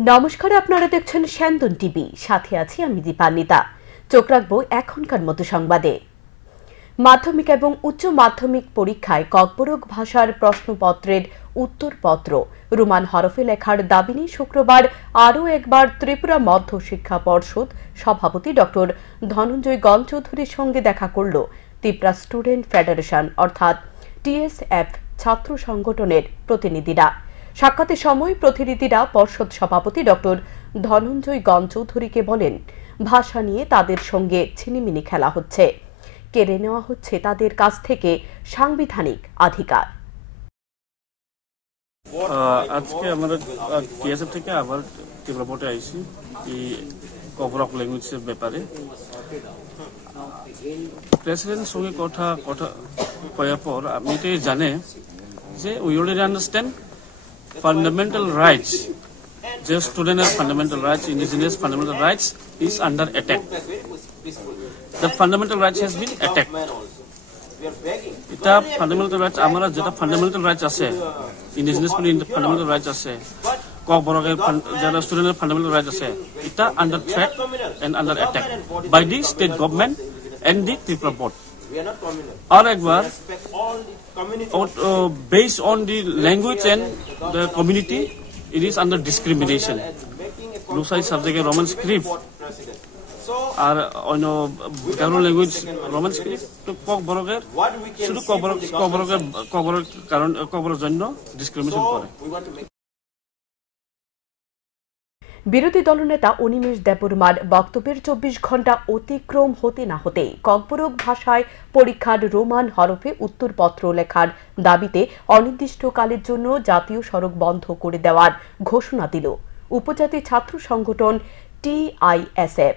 নমস্কার, আপনারা দেখছেন স্যান্দন টিভি। সাথে আছি আমি দীপান্বিতা। চোখ রাখবো এখনকার মতো সংবাদে। মাধ্যমিক এবং উচ্চ মাধ্যমিক পরীক্ষায় ককবরক ভাষার প্রশ্নপত্রের উত্তরপত্র রোমান হরফে লেখার দাবি নিয়ে শুক্রবার আরও একবার ত্রিপুরা মধ্য শিক্ষা পর্ষদ সভাপতি ডক্টর ধনঞ্জয় গণচৌধুরীর সঙ্গে দেখা করল ত্রিপুরা স্টুডেন্ট ফেডারেশন অর্থাৎ টিএসএফ ছাত্র সংগঠনের প্রতিনিধিরা। সাক্ষাতের সময় প্রতিনিধিরা পর্ষদ সভাপতি ডক্টর ধনঞ্জয় গণচৌধুরীকে বলেন, ভাষা নিয়ে তাদের সঙ্গে ছিনিমিনি খেলা হচ্ছে, কেড়ে নেওয়া হচ্ছে তাদের কাছ থেকে সাংবিধানিক অধিকার। আজকে আমাদের টিএসএফ থেকে আবার ত্রিপুরা বোর্ডে আইসি এই ককবরক ল্যাঙ্গুয়েজের ব্যাপারে। প্রেসিডেন্টের সঙ্গে কথা করার পর আমি এটাই জানে যে we already understand fundamental rights, যে স্টুডেন্টের fundamental rights, indigenous fundamental rights is under attack. The fundamental rights has been attack. এটা ফান্ডামেন্টাল রাইটস, আমরা যেটা ফান্ডামেন্টাল রাইটস আছে, ইন্ডিজিনিয়াস ফান্ডামেন্টাল রাইটস আছে, ককবরকের যারা স্টুডেন্টের ফান্ডামেন্টাল রাইটস আছে, এটা under threat and under attack by the state government and the Tripura board. আর একবার based on the language and the community, it is under discrimination. Lusai subject Roman script আর অন্য কারণ ল্যাঙ্গুয়েজ রোমান স্ক্রিপ্ট, তো ককবরকের শুধু ককবরকের কারণ ককবরের জন্য ডিসক্রিমিনেশন করে। বিরোধী দলনেতা অনিমেষ দেববর্মার বক্তব্যের 24 ঘন্টা অতিক্রম হতে না হতেই ককবরক ভাষায় পরীক্ষার রোমান হরফে উত্তরপত্র লেখার দাবিতে অনির্দিষ্টকালের জন্য জাতীয় সড়ক বন্ধ করে দেওয়ার ঘোষণা দিল উপজাতি ছাত্র সংগঠন টিআইএসএফ।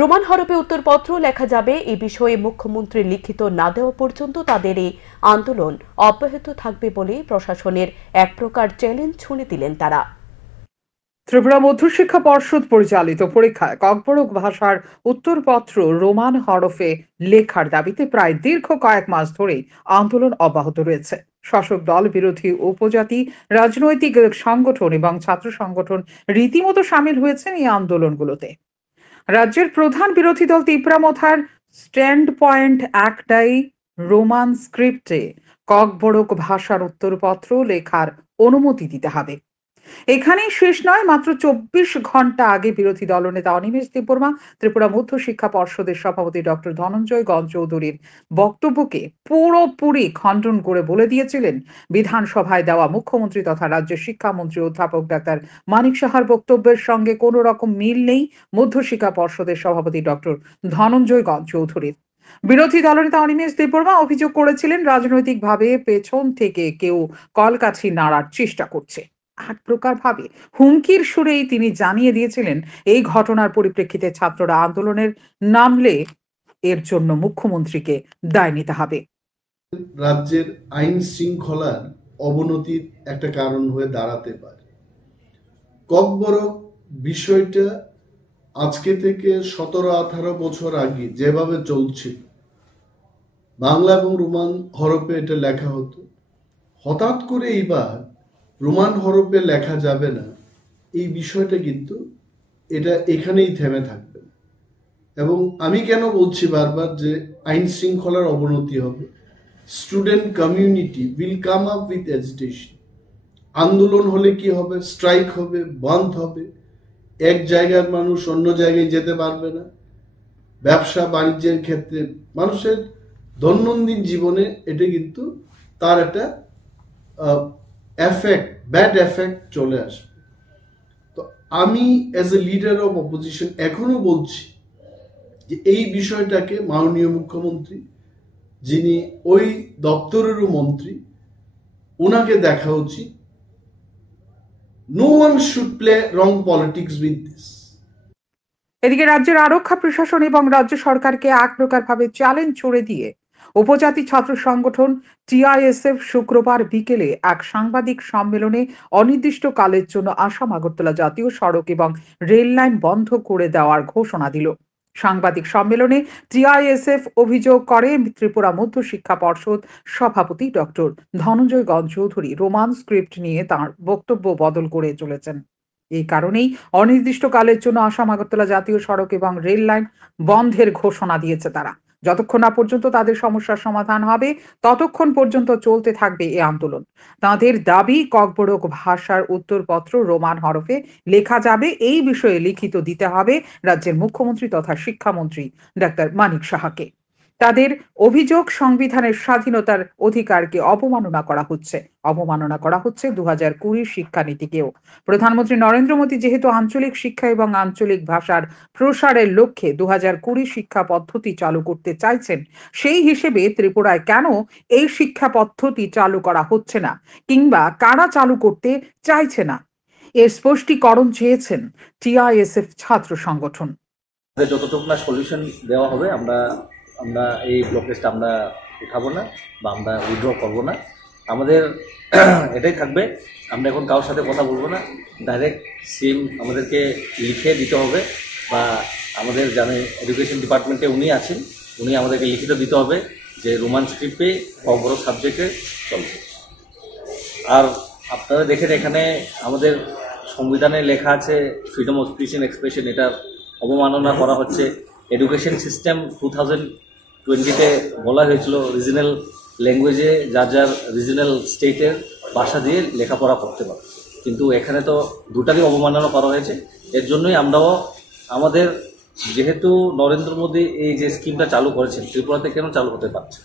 রোমান হরফে উত্তরপত্র লেখা যাবে এ বিষয়ে মুখ্যমন্ত্রীর লিখিত না দেওয়া পর্যন্ত তাদের এই আন্দোলন অব্যাহত থাকবে বলে প্রশাসনের এক প্রকার চ্যালেঞ্জ ছুঁড়ে দিলেন তারা। ত্রিপুরা মধ্যশিক্ষা পর্ষদ পরিচালিত পরীক্ষায় ককবরক ভাষার উত্তরপত্র রোমান হরফে লেখার দাবিতে প্রায় দীর্ঘ কয়েক মাস ধরে আন্দোলন অব্যাহত রয়েছে। শাসক দল, বিরোধী উপজাতি রাজনৈতিক সংগঠন এবং ছাত্র সংগঠন রীতিমতো সামিল হয়েছেন এই আন্দোলনগুলোতে। রাজ্যের প্রধান বিরোধী দল ত্রিপুরা মথার স্ট্যান্ড পয়েন্ট একটাই, রোমান স্ক্রিপ্টে ককবরক ভাষার উত্তরপত্র লেখার অনুমতি দিতে হবে। এখানেই শেষ নয়, মাত্র 24 ঘন্টা আগে বিরোধী দলনেতা অনিমেষ দেববর্মা ত্রিপুরা মধ্য শিক্ষা পর্ষদের সভাপতি ডক্টর ধনঞ্জয় গণচৌধুরীর বক্তব্যকে পুরোপুরি খণ্ডন করে বলে দিয়েছিলেন বিধানসভায় দেওয়া মুখ্যমন্ত্রী তথা রাজ্যের শিক্ষামন্ত্রী অধ্যাপক ডাক্তার মানিক সাহার বক্তব্যের সঙ্গে কোনো রকম মিল নেই মধ্য শিক্ষা পর্ষদের সভাপতি ডক্টর ধনঞ্জয় গণচৌধুরীর। বিরোধী দলনেতা অনিমেষ দেববর্মা অভিযোগ করেছিলেন রাজনৈতিকভাবে পেছন থেকে কেউ কলকাঠি নাড়ার চেষ্টা করছে। এক প্রকার ভাবে হুমকির সুরেই তিনি জানিয়ে দিয়েছিলেন এই ঘটনার পরিপ্রেক্ষিতে ছাত্ররা আন্দোলনের নামলে এর জন্য মুখ্যমন্ত্রীকে দায় নিতে হবে। রাজ্যের আইন শৃঙ্খলার অবনতির একটা কারণ হয়ে দাঁড়াতে পারে। ককবরক বিষয়টা আজকে থেকে 17-18 বছর আগে যেভাবে চলছিল, বাংলা এবং রোমান হরফে এটা লেখা হতো, হঠাৎ করে এইবার রোমান হরফে লেখা যাবে না, এই বিষয়টা কিন্তু এটা এখানেই থেমে থাকবে। এবং আমি কেন বলছি বারবার যে আইন শৃঙ্খলার অবনতি হবে, student community will come up with agitation. আন্দোলন হলে কি হবে? স্ট্রাইক হবে, বন্ধ হবে, এক জায়গার মানুষ অন্য জায়গায় যেতে পারবে না। ব্যবসা বাণিজ্যের ক্ষেত্রে মানুষের দৈনন্দিন জীবনে এটা কিন্তু তার একটা ব্যাড এফেক্ট চলে আসবে। তো আমি as a leader of opposition এখনো বলছি যে এই বিষয়টাকে মাননীয় মুখ্যমন্ত্রী, যিনি ওই দপ্তরেরও মন্ত্রী, ওনাকে দেখা উচিত। No one should play wrong politics with this. এদিকে রাজ্যের আরক্ষা প্রশাসন এবং রাজ্য সরকারকে এক প্রকার ভাবে চ্যালেঞ্জ ছুড়ে দিয়ে উপজাতি ছাত্র সংগঠন টিআইএসএফ শুক্রবার বিকেলে এক সাংবাদিক সম্মেলনে অনির্দিষ্টকালের জন্য আসাম আগরতলা জাতীয় সড়ক এবং রেল লাইন বন্ধ করে দেওয়ার ঘোষণা দিল। সাংবাদিক সম্মেলনে টিআইএসএফ অভিযোগ করে ত্রিপুরা মধ্য শিক্ষা পর্ষদ সভাপতি doctor Dhananjay Ganchoudhury Roman script নিয়ে তাঁর বক্তব্য বদল করে চলেছেন এই কারণেই অনির্দিষ্টকালের জন্য আসাম আগরতলা জাতীয় সড়ক এবং রেল লাইন বন্ধের ঘোষণা দিয়েছে তারা। যতক্ষণ না পর্যন্ত তাদের সমস্যার সমাধান হবে ততক্ষণ পর্যন্ত চলতে থাকবে এই আন্দোলন। তাদের দাবি, ককবরক ভাষার উত্তরপত্র রোমান হরফে লেখা যাবে, এই বিষয়ে লিখিত দিতে হবে রাজ্যের মুখ্যমন্ত্রী তথা শিক্ষামন্ত্রী ডাক্তার মানিক সাহাকে। তাদের অভিযোগ, সংবিধানের স্বাধীনতার অধিকারকে অবমাননা করা হচ্ছে 2020 শিক্ষানীতিকেও। প্রধানমন্ত্রী নরেন্দ্র মোদী যেহেতু আঞ্চলিক শিক্ষা এবং আঞ্চলিক ভাষার প্রসারের লক্ষ্যে 2020 শিক্ষা পদ্ধতি চালু করতে চাইছেন, সেই হিসেবে ত্রিপুরায় কেন এই শিক্ষা পদ্ধতি চালু করা হচ্ছে না কিংবা কারা চালু করতে চাইছে না, এর স্পষ্টীকরণ চেয়েছেন টিআইএসএফ ছাত্র সংগঠন। যতটুকু না সলিউশন দেওয়া হবে, আমরা এই ব্লকেজটা আমরা উঠাবো না বা আমরা উইথড্র করবো না। আমাদের এটাই থাকবে, আমরা এখন কারোর সাথে কথা বলবো না, ডাইরেক্ট সিএম আমাদেরকে লিখে দিতে হবে, বা আমাদের জানে এডুকেশন ডিপার্টমেন্টে উনি আছেন, উনি আমাদেরকে লিখিত দিতে হবে যে রোমান স্ক্রিপ্টে ককবরক সাবজেক্টে চলবে। আর আপনারা দেখেন এখানে আমাদের সংবিধানে লেখা আছে freedom of speech and expression, এটার অবমাননা করা হচ্ছে। এডুকেশন সিস্টেম 2020-তে বলা হয়েছিল রিজনাল ল্যাঙ্গুয়েজে যার রিজনাল স্টেটের ভাষা দিয়ে লেখাপড়া করতে পারে, কিন্তু এখানে তো দুটারই অবমাননা করা হয়েছে। এর জন্যই আমরাও আমাদের, যেহেতু নরেন্দ্র মোদী এই যে স্কিমটা চালু করেছেন, ত্রিপুরাতে কেন চালু হতে পারছে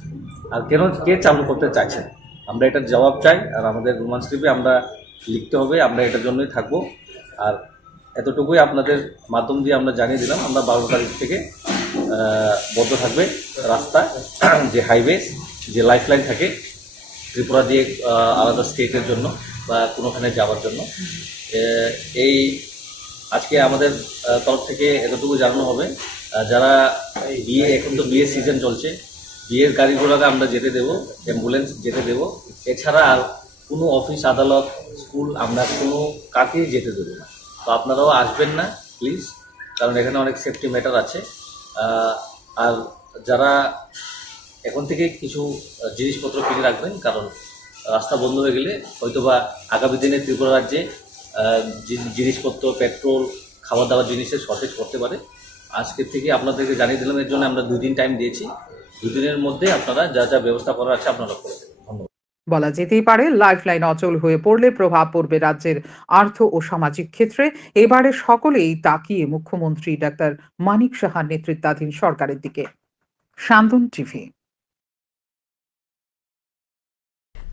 আর কে চালু করতে চাইছেন, আমরা এটার জবাব চাই। আর আমাদের রোমান স্ক্রিপ্টে আমরা লিখতে হবে, আমরা এটার জন্যই থাকবো। আর এতটুকুই আপনাদের মাধ্যম দিয়ে আমরা জানিয়ে দিলাম, আমরা 12 তারিখ থেকে বন্ধ থাকবে রাস্তা, যে হাইওয়ে, যে লাইফলাইন থাকে ত্রিপুরা দিয়ে আলাদা স্টেটের জন্য বা কোনোখানে যাওয়ার জন্য। এই আজকে আমাদের তরফ থেকে এতটুকু জানানো হবে, যারা বিয়ে, এখন তো বিয়ের সিজন চলছে, বিয়ের গাড়িগুলোকে আমরা যেতে দেবো, অ্যাম্বুলেন্স যেতে দেবো, এছাড়া আর কোনো অফিস, আদালত, স্কুল আমরা কোনো কাকেই যেতে দেবো না। তো আপনারাও আসবেন না প্লিজ, কারণ এখানে অনেক সেফটি ম্যাটার আছে। আর যারা এখন থেকে কিছু জিনিসপত্র কিনে রাখবেন, কারণ রাস্তা বন্ধ হয়ে গেলে হয়তোবা আগামী দিনে ত্রিপুরা রাজ্যে জিনিসপত্র, পেট্রোল, খাবার দাবার জিনিসের শর্টেজ করতে পারে। আজকের থেকে আপনাদেরকে জানিয়ে দিলাম, এর জন্য আমরা 2 দিন টাইম দিয়েছি। 2 দিনের মধ্যে আপনারা যা ব্যবস্থা করার আছে আপনারা করবেন। ধন্যবাদ। বলা যেতেই পারে, লাইফলাইন অচল হয়ে পড়লে প্রভাব পড়বে রাজ্যের আর্থ ও সামাজিক ক্ষেত্রে। এবারে সকলেই তাকিয়ে মুখ্যমন্ত্রী ডাক্তার মানিক সাহার নেতৃত্বাধীন সরকারের দিকে। শান্তন টিভি।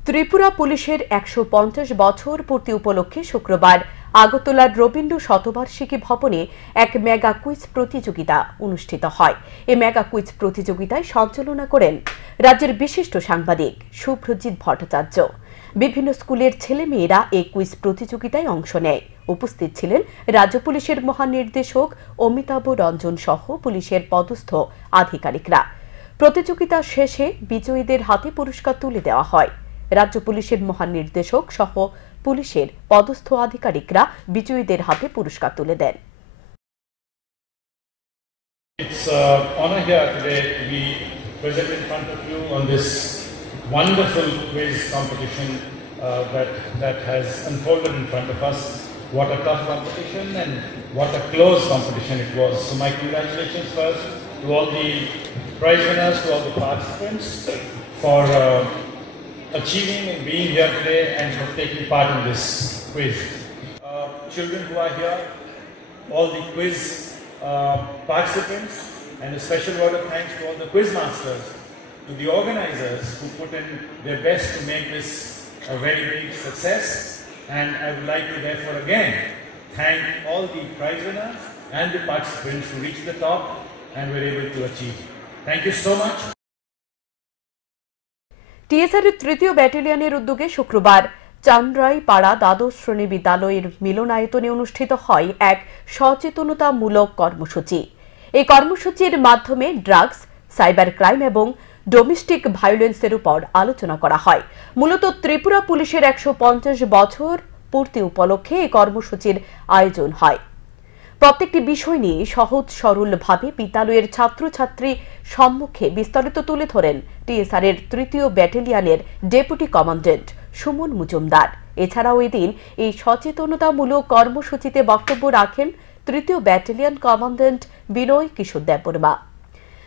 ত্রিপুরা পুলিশের 150 বছর পূর্তি উপলক্ষে শুক্রবার আগরতলার রবীন্দ্র শতবার্ষিকী ভবনে এক মেগা কুইজ প্রতিযোগিতা অনুষ্ঠিত হয়। এই মেগা কুইজ প্রতিযোগিতায় সঞ্চালনা করেন রাজ্যের বিশিষ্ট সাংবাদিক শুভ্রজিৎ ভট্টাচার্য। বিভিন্ন স্কুলের ছেলেমেয়েরা এই কুইজ প্রতিযোগিতায় অংশ নেয়। উপস্থিত ছিলেন রাজ্য পুলিশের মহানির্দেশক অমিতাভ রঞ্জন সহ পুলিশের পদস্থ আধিকারিকরা। প্রতিযোগিতা শেষে বিজয়ীদের হাতে পুরস্কার তুলে দেওয়া হয়। রাজ্য পুলিশের মহানির্দেশক সহ পুলিশের পদস্থ আধিকারিকরা বিজয়ীদের হাতে পুরস্কার তুলে দেন। It's an honor here today to be present in front of you on this wonderful quiz competition that has unfolded in front of us. What a tough competition and what a close competition it was. So my congratulations first to all the prize winners, to all the participants for achieving and being here today and for taking part in this quiz. Children who are here, all the quiz participants, and a special word of thanks to all the quiz masters, to the organizers who put in their best to make this a very big success. And I would like to therefore again thank all the prize winners and the participants who reached the top and were able to achieve. Thank you so much. TSR 3য় ব্যাটালিয়নের উদ্যোগে শুক্রবার চান্দ্রাই পাড়া দ্বাদশ শ্রেণী বিদ্যালয়ের মিলনায়তনে অনুষ্ঠিত হয় এক সচেতনতামূলক কর্মসূচি। এই কর্মসূচির মাধ্যমে ড্রাগস, সাইবার ক্রাইম এবং ডোমেস্টিক ভায়োলেন্সের উপর আলোচনা করা হয়। মূলত ত্রিপুরা পুলিশের 150 বছর পূর্তি উপলক্ষে এই কর্মসূচির আয়োজন হয়। প্রত্যেকটি বিষয় নিয়ে সহজ সরলভাবে বিদ্যালয়ের ছাত্রছাত্রী সম্মুখে বিস্তারিত তুলে ধরেন টিএসআর 3য় ব্যাটালিয়নের ডেপুটি কমান্ড্যান্ট সুমন মজুমদার। এছাড়াও এদিন এই সচেতনতামূলক কর্মসূচিতে বক্তব্য রাখেন ৩য় ব্যাটালিয়ন কমান্ড্যান্ট বিনয় কিশোর দেববর্মা।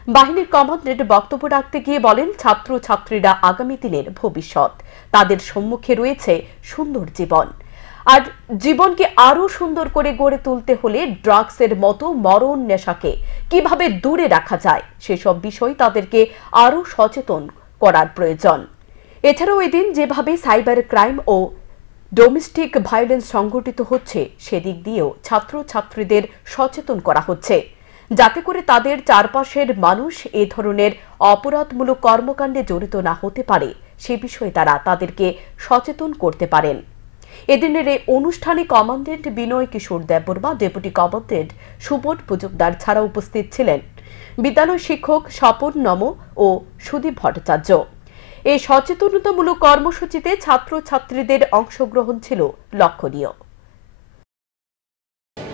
বাহিনীর কমান্ড্যান্ট বক্তব্য রাখতে গিয়ে বলেন, ছাত্রছাত্রীরা আগামী দিনের ভবিষ্যৎ। তাদের সম্মুখে রয়েছে সুন্দর জীবন, আর জীবনকে আরো সুন্দর করে গড়ে তুলতে হলে ড্রাগসের মতো মরণ নেশাকে কিভাবে দূরে রাখা যায় সেসব বিষয় তাদেরকে আরো সচেতন করার প্রয়োজন। এছাড়াও এদিন যেভাবে সাইবার ক্রাইম ও ডোমেস্টিক ভায়োলেন্স সংঘটিত হচ্ছে সেদিক দিয়েও ছাত্রছাত্রীদের সচেতন করা হচ্ছে, যাতে করে তাদের চারপাশের মানুষ এ ধরনের অপরাধমূলক কর্মকাণ্ডে জড়িত না হতে পারে সে বিষয়ে তারা তাদেরকে সচেতন করতে পারেন। এদিনের এই অনুষ্ঠানে commandant Binoy Kishore Debbarma, deputy commandant Subodh Majumdar ছাড়া উপস্থিত ছিলেন বিদ্যালয় শিক্ষক স্বপন নম ও সুদীপ ভট্টাচার্য। এই সচেতনতামূলক কর্মসূচিতে ছাত্রছাত্রীদের অংশগ্রহণ ছিল লক্ষণীয়।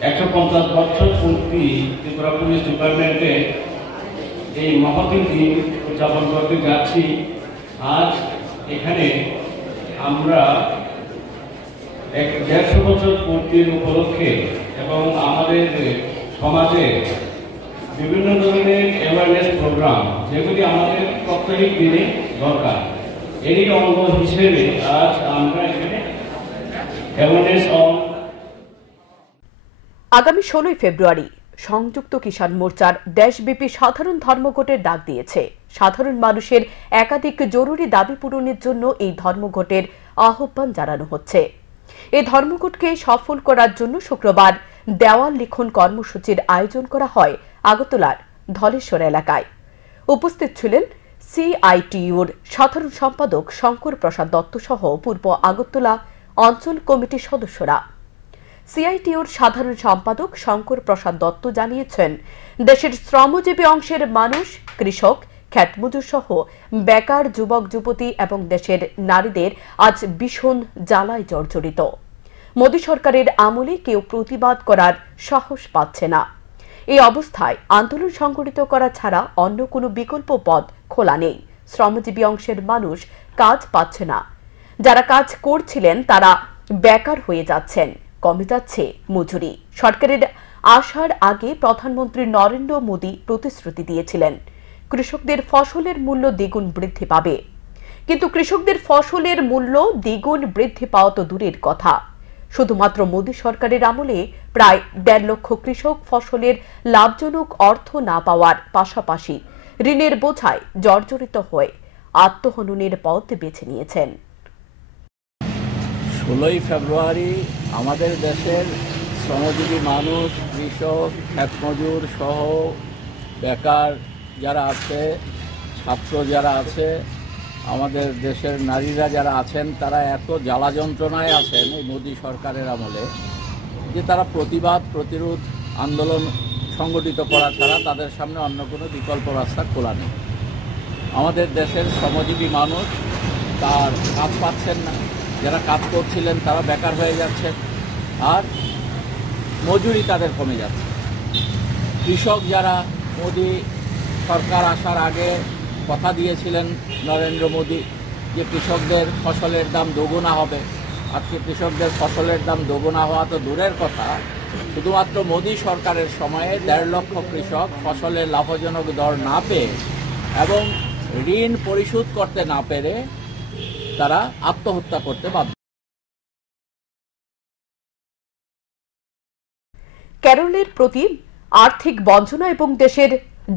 150 বছর পূর্তি ত্রিপুরা পুলিশ ডিপার্টমেন্টে এই মহতী দিন উদযাপন করতে যাচ্ছি। আজ এখানে আমরা 150 বছর পূর্তির উপলক্ষে এবং আমাদের সমাজে বিভিন্ন ধরনের অ্যাওয়ারনেস প্রোগ্রাম যেগুলি আমাদের প্রত্যেক দিনে দরকার, এরই অঙ্গ হিসেবে আজ আমরা এখানে অ্যাওয়ারনেস অন। আগামী 16 ফেব্রুয়ারি সংযুক্ত কিষাণ মোর্চার দেশব্যাপী সাধারণ ধর্মঘটের ডাক দিয়েছে। সাধারণ মানুষের একাধিক জরুরি দাবি পূরণের জন্য এই ধর্মঘটের আহ্বান জানানো হচ্ছে। এই ধর্মঘটকে সফল করার জন্য শুক্রবার দেওয়াল লিখন কর্মসূচির আয়োজন করা হয় আগরতলার ধলেশ্বর এলাকায়। উপস্থিত ছিলেন সিআইটিইউর সাধারণ সম্পাদক শঙ্কর প্রসাদ দত্ত সহ পূর্ব আগরতলা অঞ্চল কমিটির সদস্যরা। সিআইটিইউর সাধারণ সম্পাদক শঙ্কর প্রসাদ দত্ত জানিয়েছেন, দেশের শ্রমজীবী অংশের মানুষ, কৃষক, খ্যাতমজুর সহ বেকার যুবক যুবতী এবং দেশের নারীদের আজ ভীষণ জ্বালায় জর্জরিত। মোদী সরকারের আমলে কেউ প্রতিবাদ করার সাহস পাচ্ছে না। এই অবস্থায় আন্দোলন সংগঠিত করা ছাড়া অন্য কোনো বিকল্প পথ খোলা নেই। শ্রমজীবী অংশের মানুষ কাজ পাচ্ছে না, যারা কাজ করছিলেন তারা বেকার হয়ে যাচ্ছেন, কমে যাচ্ছে মজুরি। সরকারের আসার আগে প্রধানমন্ত্রী নরেন্দ্র মোদী প্রতিশ্রুতি দিয়েছিলেন কৃষকদের ফসলের মূল্য দ্বিগুণ বৃদ্ধি পাবে, কিন্তু কৃষকদের ফসলের মূল্য দ্বিগুণ বৃদ্ধি পাওয়া তো দূরের কথা, শুধুমাত্র মোদী সরকারের আমলে প্রায় 1.5 লক্ষ কৃষক ফসলের লাভজনক অর্থ না পাওয়ার পাশাপাশি ঋণের বোঝায় জর্জরিত হয়ে আত্মহননের পথ বেছে নিয়েছেন। 16 ফেব্রুয়ারি আমাদের দেশের শ্রমজীবী মানুষ, কৃষক, ক্ষেতমজুর সহ বেকার যারা আছে, ছাত্র যারা আছে, আমাদের দেশের নারীরা যারা আছেন, তারা এত জ্বালা যন্ত্রণায় আছেন এই মোদী সরকারের আমলে যে তারা প্রতিবাদ, প্রতিরোধ, আন্দোলন সংগঠিত করা ছাড়া তাদের সামনে অন্য কোনো বিকল্প রাস্তা খোলা নেই। আমাদের দেশের শ্রমজীবী মানুষ তার কাজ পাচ্ছেন না, যারা কাজ করছিলেন তারা বেকার হয়ে যাচ্ছেন, আর মজুরি তাদের কমে যাচ্ছে। কৃষক যারা মোদী সরকার আসার আগে কথা দিয়েছিলেন নরেন্দ্র মোদী যে কৃষকদের ফসলের দাম দুগুণা হবে, আজকে কৃষকদের ফসলের দাম দুগুণা হওয়া তো দূরের কথা, শুধুমাত্র মোদী সরকারের সময়ে 1.5 লক্ষ কৃষক ফসলের লাভজনক দর না পেয়ে এবং ঋণ পরিশোধ করতে না পেরে তারা আত্মহত্যা করতে বাধ্য। কেরলের প্রতি আর্থিক বঞ্চনা এবং দেশের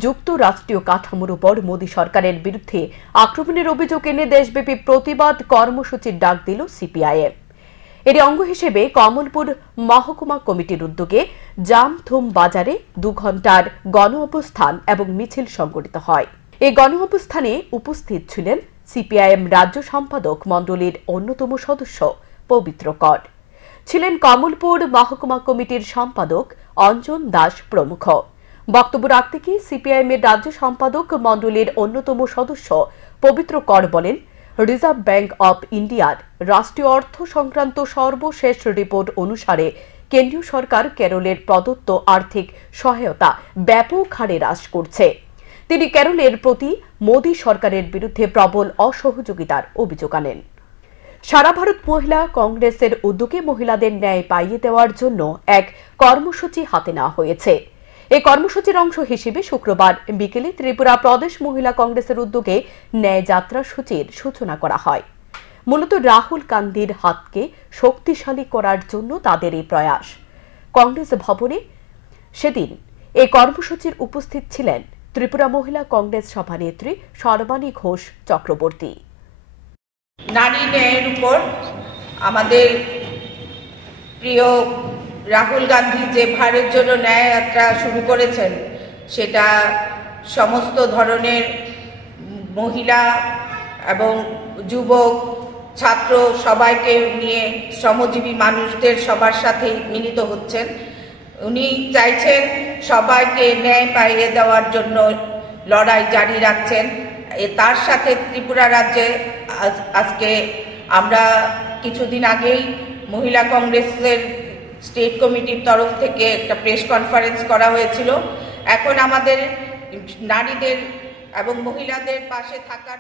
যুক্তরাষ্ট্রীয় কাঠামোর উপর মোদী সরকারের বিরুদ্ধে আক্রমণের অভিযোগ এনে দেশব্যাপী প্রতিবাদ কর্মসূচির ডাক দিল সিপিআইএম। এর অঙ্গ হিসেবে কমলপুর মহকুমা কমিটির উদ্যোগে জামথুম বাজারে 2 ঘণ্টার গণ অবস্থান এবং মিছিল সংগঠিত হয়। এই গণ অবস্থানে উপস্থিত ছিলেন সিপিআইএম রাজ্য সম্পাদক মণ্ডলীর অন্যতম সদস্য পবিত্র কর, ছিলেন কমলপুর মহকুমা কমিটির সম্পাদক অঞ্জন দাস প্রমুখ। বক্তব্য রাখতে গিয়ে সিপিআইএম এর রাজ্য সম্পাদক মণ্ডলীর অন্যতম সদস্য পবিত্র কর বলেন, রিজার্ভ ব্যাংক অব ইন্ডিয়ার রাষ্ট্রীয় অর্থ সংক্রান্ত সর্বশেষ রিপোর্ট অনুসারে কেন্দ্রীয় সরকার কেরলের প্রদত্ত আর্থিক সহায়তা ব্যাপক হারে হ্রাস করছে। তিনি কেরলের প্রতি মোদী সরকারের বিরুদ্ধে প্রবল অসহযোগিতার অভিযোগ আনেন। সারা ভারত মহিলা কংগ্রেসের উদ্যোগে মহিলাদের ন্যায় পাইয়ে দেওয়ার জন্য এক কর্মসূচি হাতে নেওয়া হয়েছে। এই কর্মসূচির অংশ হিসেবে শুক্রবার বিকেলে ত্রিপুরা প্রদেশ মহিলা কংগ্রেসের উদ্যোগে ন্যায় যাত্রা সূচির সূচনা করা হয়। মূলত রাহুল গান্ধীর হাতকে শক্তিশালী করার জন্য তাদের এই প্রয়াস। কংগ্রেস ভবনে সেদিন এই কর্মসূচির উপস্থিত ছিলেন ত্রিপুরা মহিলা কংগ্রেস সভানেত্রী সর্বাণী ঘোষ চক্রবর্তী। নারী ন্যায়ের উপর আমাদের প্রিয় রাহুল গান্ধী যে ভারতের জন্য ন্যায় যাত্রা শুরু করেছেন, সেটা সমস্ত ধরনের মহিলা এবং যুবক, ছাত্র সবাইকে নিয়ে শ্রমজীবী মানুষদের সবার সাথে মিলিত হচ্ছেন। উনি চাইছেন সবাইকে ন্যায় পাইয়ে দেওয়ার জন্য লড়াই জারি রাখছেন। তার সাথে ত্রিপুরা রাজ্যে আজকে আমরা কিছুদিন আগেই মহিলা কংগ্রেসের স্টেট কমিটির তরফ থেকে একটা প্রেস কনফারেন্স করা হয়েছিল। এখন আমাদের নারীদের এবং মহিলাদের পাশে থাকার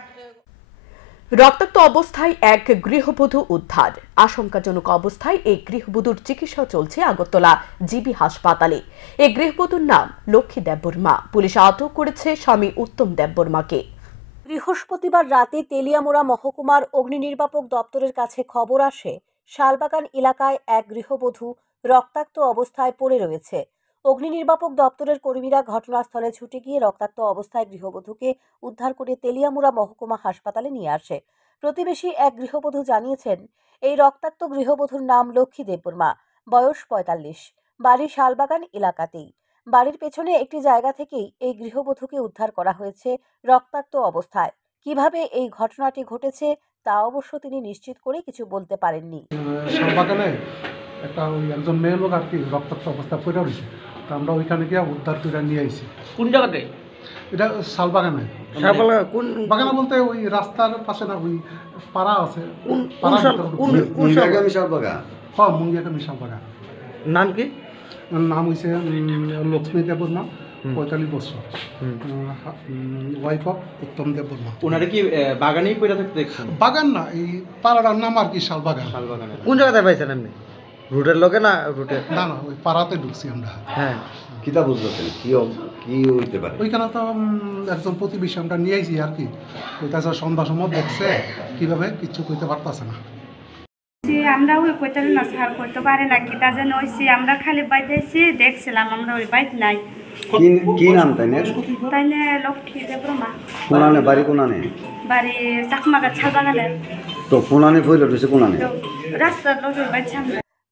রক্তাক্ত অবস্থায় এক গৃহবধূ উদ্ধার। আশঙ্কাজনক অবস্থায় এই গৃহবধূর চিকিৎসা চলছে আগরতলা জিবি হাসপাতালে। এই গৃহবধূর নাম লক্ষ্মী দেববর্মা। পুলিশ আটক করেছে স্বামী উত্তম দেববর্মাকে। বৃহস্পতিবার রাতে তেলিয়ামুড়া মহকুমার অগ্নি নির্বাপক দপ্তরের কাছে খবর আসে শালবাগান এলাকায় এক গৃহবধূ রক্তাক্ত অবস্থায় পড়ে রয়েছে। অগ্নি নির্বাপক দপ্তরের কর্মীরা ঘটনাস্থলে ছুটে গিয়ে রক্তাক্ত অবস্থায় গৃহবধূকে উদ্ধার করে তেলিয়ামুড়া মহকুমা হাসপাতালে নিয়ে আসে। প্রতিবেশী এক গৃহবধূ জানিয়েছেন, এই রক্তাক্ত গৃহবধূর নাম লক্ষ্মী দেববর্মা, বয়স ৪৫, বাড়ি শালবাগান এলাকাতেই। বাড়ির পেছনে একটি জায়গা থেকেই এই গৃহবধূকে উদ্ধার করা হয়েছে রক্তাক্ত অবস্থায়। কিভাবে এই ঘটনাটি ঘটেছে তা অবশ্য তিনি নিশ্চিত করে কিছু বলতে পারেননি। শালবাগানে একটা একজন মেয়ে লোক আর কি রক্তাক্ত অবস্থা পড়ে রয়েছে, তো আমরা ওইখানে গিয়ে উদ্ধার করে নিয়ে আইছি। কোন জায়গাতে? এটা শালবাগানে। কোন বাগানে বলতে ওই রাস্তার পাশে না, ওই পাড়া আছে। মুঙ্গিয়াগামী শালবাগান। হ্যাঁ, মুঙ্গিয়াগামী শালবাগান। নাম কি? নাম হয়েছে লক্ষ্মী দেববর্মা, ৪৫ বছর, ওয়াইফ অফ উত্তম দেববর্মা। ওনারা কি বাগানেই পড়ে থাকতে দেখছেন? বাগান না, এই পাড়াটার নাম আর কি শালবাগান। শালবাগানে কোন জায়গাতে পাইছেন আপনি? রুটের লোকে না রুটে? না না, ওই পাড়াতে ঢুকছি আমরা। হ্যাঁ, কিতা বুঝতেছেন কি হইতে পারে? ওইখানে তো একজন প্রতিবেশী আমরা নিয়ে আইছি আর কি, কইতাছে সন্ধ্যা সময় দেখছে, কিভাবে কিছু কইতে পারতাছে না। আমরা ওই কইতে না সার করতে পারে না, কি তা যেন হইছে। আমরা খালি বাইতেছি, দেখছিলাম, আমরা ওই বাইত নাই। কি নাম তাইনে? তাইনে লক্ষ্মী দেববর্মা। কোনানে বাড়ি? কোনানে বাড়ি চাকমাগা শালবাগানে। তো কোনানে পড়ে রয়েছে? কোনানে রাস্তার লোকের বাইছে।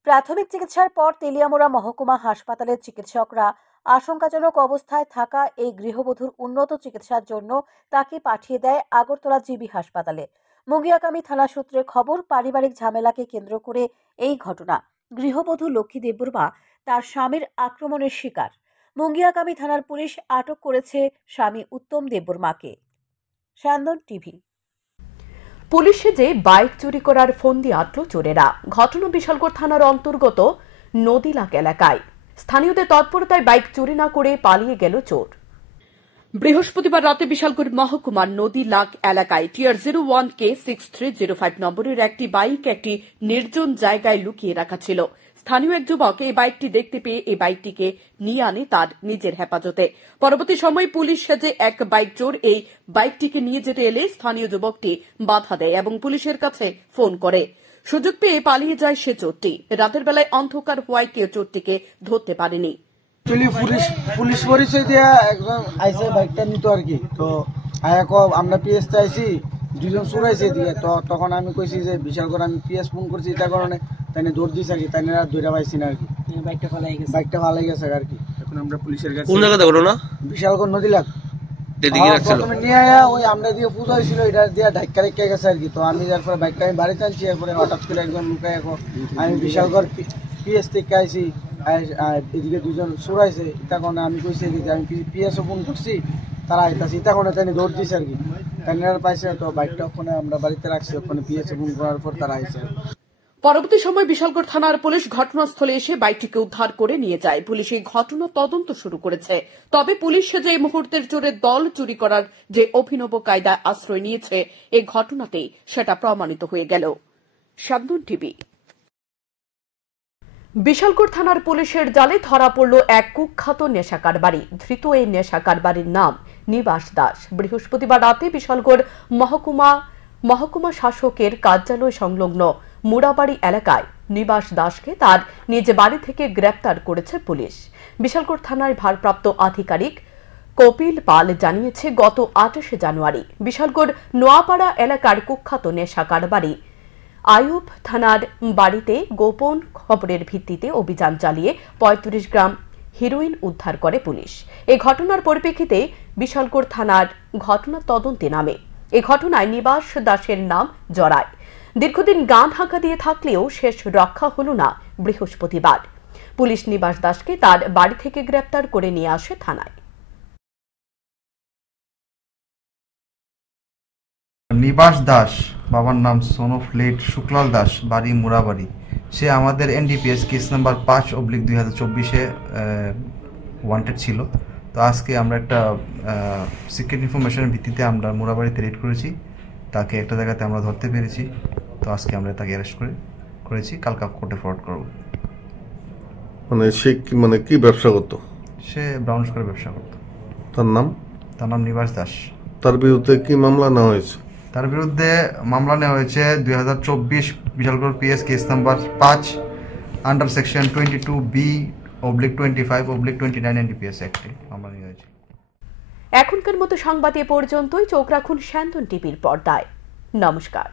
প্রাথমিক চিকিৎসার পর তেলিয়ামুড়া মহকুমা হাসপাতালের চিকিৎসকরা আশঙ্কাজনক অবস্থায় থাকা এই গৃহবধূর উন্নত চিকিৎসার জন্য তাকে পাঠিয়ে দেয় আগরতলা জিবি হাসপাতালে। মুঙ্গিয়াকামী থানা সূত্রে খবর, পারিবারিক ঝামেলাকে কেন্দ্র করে এই ঘটনা। গৃহবধূ লক্ষ্মী দেববর্মা তার স্বামীর আক্রমণের শিকার। মুঙ্গিয়াকামী থানার পুলিশ আটক করেছে স্বামী উত্তম দেববর্মাকে। স্যান্দন টিভি। পুলিশ সেজে বাইক চুরি করার ফন্দি আঁটল চোরেরা। ঘটনা বিশালগড় থানার অন্তর্গত নদীলাক এলাকায়। স্থানীয়দের তৎপরতায় বাইক চুরি না করে পালিয়ে গেল চোর। বৃহস্পতিবার রাতে বিশালগড় মহকুমার নদীলাক এলাকায় টিআর 01K 6305 নম্বরের একটি বাইক একটি নির্জন জায়গায় লুকিয়ে রাখা ছিল। স্থানীয় এক যুবক এই বাইকটি দেখতে পেয়ে এই বাইকটিকে নিয়ে আনে তার নিজের হেফাজতে। পরবর্তী সময় পুলিশ সেজে এক বাইক চোর এই বাইকটিকে নিয়ে যেতে এলে স্থানীয় যুবকটি বাধা দেয় এবং পুলিশের কাছে ফোন করে। সুযোগ পেয়ে পালিয়ে যায় সে চোরটি। রাতের বেলায় অন্ধকার হওয়ায় কেউ চোরটিকে ধরতে পারেনি। পুলিশ পরিচয় দিয়া একজন আইসে বাইকটা নিত আর কি, তো আমরা পিএসতে আইসি, দুজন চোর আইসে এদিকে। তো তখন আমি কইছি যে বিশাল করে আমি পিএস ফোন করছি, এটা কারণে তাই দৌড় দিয়েছে আর কি, তাই ধরে পাইছি না আর কি। বাইকটা ফালাই গেছে আর কি। এখন আমরা পুলিশের কাছে। কোন জায়গাতে বলো না? বিশালগড় নদীলাক। প্রথমে নিয়ে আয়া ওই আমরা দিয়ে পূজা হয়েছিল, এটা দিয়ে ধাক্কা রেখে গেছে আর কি। তো আমি তারপরে বাইকটা আমি বাড়িতে আনছি, এরপরে হঠাৎ করে একজন লুকাই এখন আমি বিশালগড় পিএস থেকে আইসি, এদিকে দুজন চোর আইসে। এটা কারণে আমি কইছি এদিকে আমি পিএসও ফোন করছি, তারা আইতাছি। এটা কারণে তাই দৌড় দিয়েছে আর কি, তাই পাইছে। তো বাইকটা ওখানে আমরা বাড়িতে রাখছি, ওখানে পিএসও ফোন করার পর তারা আইসে। পরবর্তী সময় বিশালগড় থানার পুলিশ ঘটনাস্থলে এসে বাইকটিকে উদ্ধার করে নিয়ে যায়। পুলিশ এই ঘটনা তদন্ত শুরু করেছে। তবে পুলিশ সেজে এই মুহূর্তের চোরের দল চুরি করার যে অভিনব কায়দায় আশ্রয় নিয়েছে, এই ঘটনাতেই সেটা প্রমাণিত হয়ে গেল। শান্তন টিভি। বিশালগড় থানার পুলিশের জালে ধরা পড়ল এক কুখ্যাত নেশা কারবারি। ধৃত এই নেশা কারবারির নাম নিবাস দাস। বৃহস্পতিবার রাতে বিশালগড় মহকুমা শাসকের কার্যালয় সংলগ্ন মুড়াবাড়ি এলাকায় নিবাস দাসকে তার নিজ বাড়ি থেকে গ্রেপ্তার করেছে পুলিশ। বিশালগড় থানার ভারপ্রাপ্ত আধিকারিক কপিল পাল জানিয়েছে, গত 28 জানুয়ারি বিশালগড় নোয়াপাড়া এলাকার কুখ্যাত নেশা কারবারি আয়ুব থানার বাড়িতে গোপন খবরের ভিত্তিতে অভিযান চালিয়ে 35 গ্রাম হেরোইন উদ্ধার করে পুলিশ। এই ঘটনার পরিপ্রেক্ষিতে বিশালগড় থানার ঘটনা তদন্তে নামে। এই ঘটনায় নিবাস দাসের নাম জড়ায়। দীর্ঘদিন গান হাঁকা দিয়ে থাকলেও শেষ রক্ষা হল না বৃহস্পতিবার। পুলিশ নিবাস দাসকে তার বাড়ি থেকে গ্রেপ্তার করে নিয়ে আসে থানায়। নিবাস দাস, বাবার নাম সনফ লেট শুক্লাল দাস, বাড়ি মুড়াবাড়ি। সে আমাদের এনডিপিএস কেস নাম্বার 5/2024 ওয়ান্টেড ছিল। তো আজকে আমরা একটা সিক্রেট ইনফরমেশনের ভিত্তিতে আমরা মুড়াবাড়িতে রেড করেছি। তাকে একটা জায়গাতে আমরা ধরতে পেরেছি। তো আজকে আমরা তাকে অ্যারেস্ট করেছি। কালকে কোর্টে ফরওয়ার্ড করব। সে কি ব্যবসা করতো? সে ব্রাউন সুগার ব্যবসা করতো। তার নাম নিবাস দাস। তার বিরুদ্ধে কি মামলা নেওয়া হয়েছে? তার বিরুদ্ধে মামলা নেওয়া হয়েছে 2024 Bishalgarh PS case number 5 under section 22B/25/29 NDPS অ্যাক্টে মামলা নেওয়া হয়েছে। এখনকার মতো সংবাদ এ পর্যন্তই। চোখ রাখুন শান্তন টিভির পর্দায়। নমস্কার।